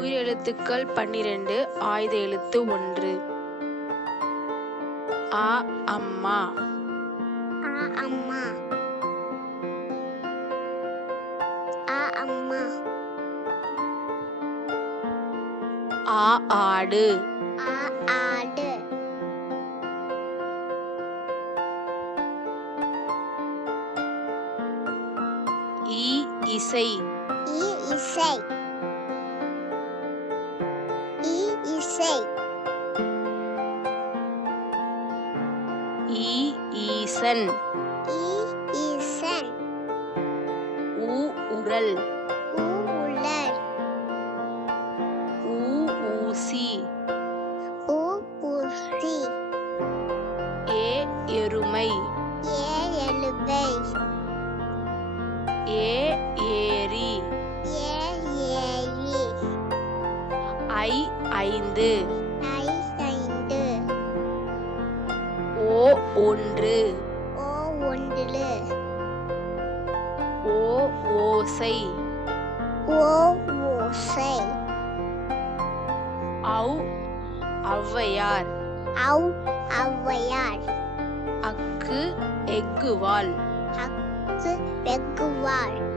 உயிரெழுத்துக்கள் 12, ஆயுத எழுத்து 1. அ அம்மா. அ அம்மா. அ அம்மா. ஆ ஆடு. ஆ ஆடு. இ இசை. இ இசை. இ இசை. ஈ ஈசன். இ ஈசன். உ உரல். உ உலர். ஊ ஊசி. உ ஊசி. ஏ எருமை. ஏ எலும்பை. ஏ ஏரி. ஏ ஏரி. ஐ ஐந்து. ஐ ஐந்து. ஓ ஒன்று. ஓ ஒன்று. ஓ ஓசை. ஓ ஓசை. ஔ ஔவையார். ஔ ஔவையார். அக்கு எக்குவால். அக்கு வெகுவாள்.